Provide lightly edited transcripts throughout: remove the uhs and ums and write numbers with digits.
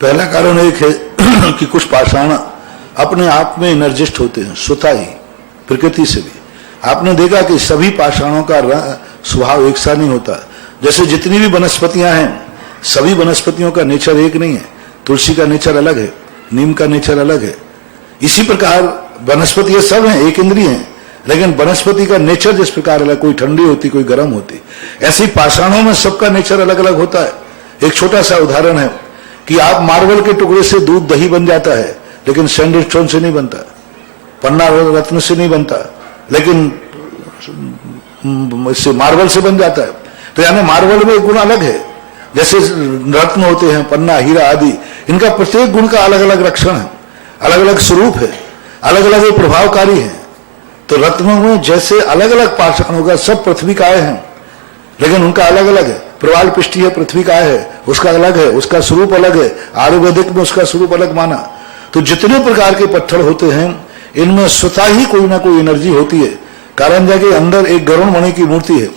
पहला कारण एक है कि कुछ पाषाण अपने आप में एनर्जिस्ट होते हैं, स्वतः ही, प्रकृति से भी। आपने देखा कि सभी पाषाणों का स्वभाव एक सा नहीं होता। जैसे जितनी भी वनस्पतियां हैं, सभी वनस्पतियों का नेचर एक नहीं है। तुलसी का नेचर अलग है, नीम का नेचर अलग है। इसी प्रकार वनस्पतियां सब हैं, एक इंद्रिय हैं, लेकिन वनस्पति का नेचर जिस प्रकार अलग, कोई ठंडी होती, कोई गर्म होती, ऐसे ही पाषाणों में सबका नेचर अलग अलग होता है। एक छोटा सा उदाहरण है कि आप मार्बल के टुकड़े से दूध दही बन जाता है, लेकिन सैंडस्टोन से नहीं बनता, पन्ना रत्न से नहीं बनता, लेकिन इससे मार्बल से बन जाता है। तो यानी मार्बल में गुण अलग है। जैसे रत्न होते हैं, पन्ना, हीरा आदि, इनका प्रत्येक गुण का अलग अलग लक्षण है, अलग अलग स्वरूप है, अलग अलग प्रभावकारी है। तो रत्नों में जैसे अलग अलग पाषाण होगा, सब पृथ्वी काय हैं, लेकिन उनका अलग अलग है। प्रवाल पिष्टी है, पृथ्वी काय है, उसका अलग है, उसका स्वरूप अलग है। आयुर्वेदिक में उसका स्वरूप अलग माना। तो जितने प्रकार के पत्थर होते हैं, इनमें स्वतः ही कोई ना कोई एनर्जी होती है। कारंजा के अंदर एक गरुण मणि की मूर्ति है,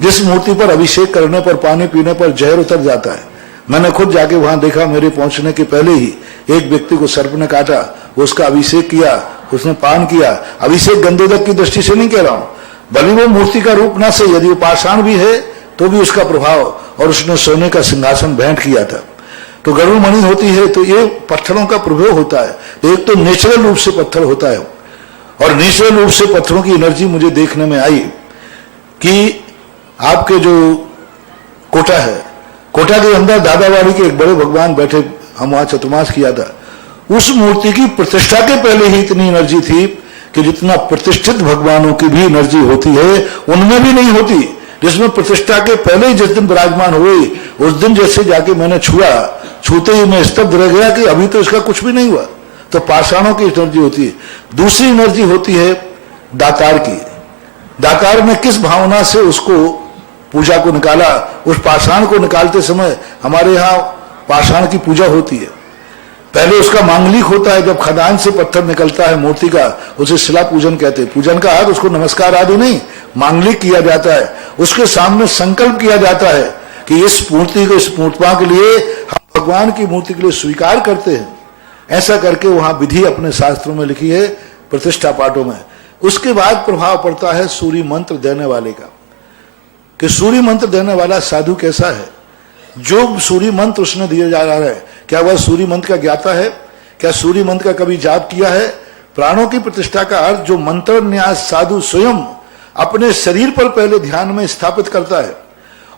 जिस मूर्ति पर अभिषेक करने पर, पानी पीने पर जहर उतर जाता है। मैंने खुद जाके वहां देखा, मेरे पहुंचने के पहले ही एक व्यक्ति को सर्प ने काटा, उसका अभिषेक किया, उसने पान किया। अभिषेक गंधोदक की दृष्टि से नहीं कह रहा हूं, भले वो मूर्ति का रूप ना सही, यदि वो पाषाण भी है तो भी उसका प्रभाव, और उसने सोने का सिंहासन भेंट किया था। तो गरुड़ मणि होती है, तो ये पत्थरों का प्रभाव होता है। एक तो नेचुरल रूप से पत्थर होता है, और नेचुरल रूप से पत्थरों की एनर्जी मुझे देखने में आई कि आपके जो कोटा है, कोटा के अंदर दादावाड़ी के एक बड़े भगवान बैठे, हम वहां चतुर्मास किया था। उस मूर्ति की प्रतिष्ठा के पहले ही इतनी एनर्जी थी कि जितना प्रतिष्ठित भगवानों की भी एनर्जी होती है, उनमें भी नहीं होती। जिसमें प्रतिष्ठा के पहले ही जिस दिन विराजमान हुई, उस दिन जैसे जाके मैंने छुआ, छूते ही मैं स्तब्ध रह गया कि अभी तो इसका कुछ भी नहीं हुआ। तो पाषाणों की एनर्जी होती है। दूसरी एनर्जी होती है दातार की। दातार ने किस भावना से उसको पूजा को निकाला। उस पाषाण को निकालते समय हमारे यहाँ पाषाण की पूजा होती है। पहले उसका मांगलिक होता है, जब खदान से पत्थर निकलता है मूर्ति का, उसे शिला पूजन कहते हैं। पूजन का अर्थ उसको नमस्कार आदि नहीं, मांगलिक किया जाता है। उसके सामने संकल्प किया जाता है कि इस मूर्ति को, इस मूर्तिमा के लिए हम भगवान की मूर्ति के लिए स्वीकार करते हैं। ऐसा करके वहां विधि अपने शास्त्रों में लिखी है, प्रतिष्ठा पाठों में। उसके बाद प्रभाव पड़ता है सूर्य मंत्र देने वाले का, कि सूर्य मंत्र देने वाला साधु कैसा है। जो सूर्य मंत्र उसने दिया जा रहा है, क्या वह सूर्य मंत्र का ज्ञाता है? क्या सूर्य मंत्र का कभी जाप किया है? प्राणों की प्रतिष्ठा का अर्थ जो मंत्र न्यास साधु स्वयं अपने शरीर पर पहले ध्यान में स्थापित करता है,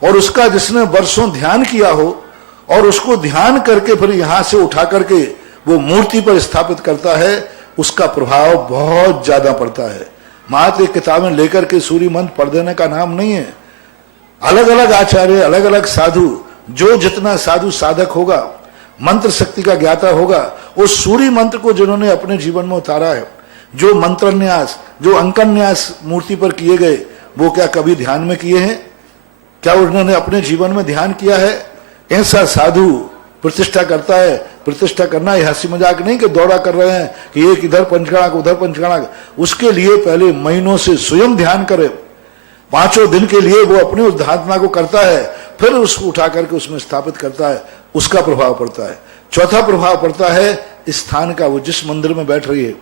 और उसका जिसने वर्षों ध्यान किया हो, और उसको ध्यान करके फिर यहां से उठा करके वो मूर्ति पर स्थापित करता है, उसका प्रभाव बहुत ज्यादा पड़ता है। मात्र एक किताबें लेकर के सूर्य मंत्र पढ़ देने का नाम नहीं है। अलग अलग आचार्य, अलग अलग साधु, जो जितना साधु साधक होगा, मंत्र शक्ति का ज्ञाता होगा, उस सूर्य मंत्र को जिन्होंने अपने जीवन में उतारा है, जो मंत्र न्यास, जो अंकन न्यास मूर्ति पर किए गए, वो क्या कभी ध्यान में किए हैं? क्या उन्होंने अपने जीवन में ध्यान किया है? ऐसा साधु प्रतिष्ठा करता है। प्रतिष्ठा करना यह हंसी मजाक नहीं कि दौड़ा कर रहे हैं कि एक इधर पंचगणक उधर पंचगणक। उसके लिए पहले महीनों से स्वयं ध्यान करे, 5 दिन के लिए वो अपनी उस धारणा को करता है, फिर उसको उठा करके उसमें स्थापित करता है, उसका प्रभाव पड़ता है। चौथा प्रभाव पड़ता है स्थान का। वो जिस मंदिर में बैठ रही है,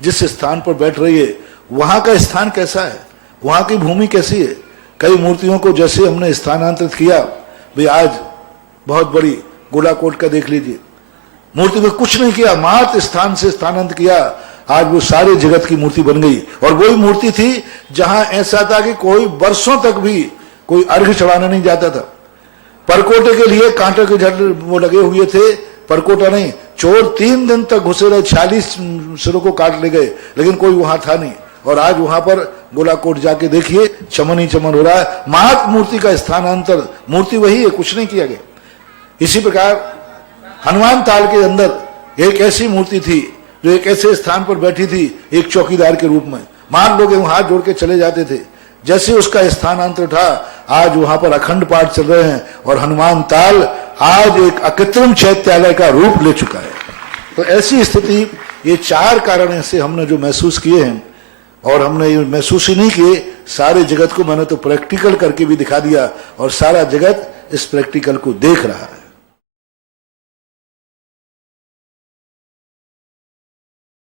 जिस स्थान पर बैठ रही है, वहां का स्थान कैसा है, वहां की भूमि कैसी है। कई मूर्तियों को जैसे हमने स्थानांतरित किया, भाई आज बहुत बड़ी गोलाकोट का देख लीजिए, मूर्ति में कुछ नहीं किया, मात्र स्थान से स्थानांतरित किया, आज वो सारे जगत की मूर्ति बन गई। और वही मूर्ति थी जहां ऐसा था कि कोई वर्षों तक भी कोई अर्घ्य चढ़ाने नहीं जाता था। परकोटे के लिए कांटे के झड़ वो लगे हुए थे, परकोटा नहीं, चोर 3 दिन तक घुसे रहे, 40 सिरों को काट ले गए, लेकिन कोई वहां था नहीं। और आज वहां पर गोलाकोट जाके देखिए, चमन ही चमन हो रहा है। मात्र मूर्ति का स्थानांतर, मूर्ति वही है, कुछ नहीं किया गया। इसी प्रकार हनुमान ताल के अंदर एक ऐसी मूर्ति थी जो एक ऐसे स्थान पर बैठी थी, एक चौकीदार के रूप में। मान लोग हाथ जोड़ के चले जाते थे। जैसे उसका स्थानांतर था, आज वहां पर अखंड पाठ चल रहे हैं, और हनुमान ताल आज एक अकृत्रिम चैत्यालय का रूप ले चुका है। तो ऐसी स्थिति, ये 4 कारण ऐसे हमने जो महसूस किए हैं, और हमने ये महसूस ही नहीं किए, सारे जगत को मैंने तो प्रैक्टिकल करके भी दिखा दिया, और सारा जगत इस प्रैक्टिकल को देख रहा है।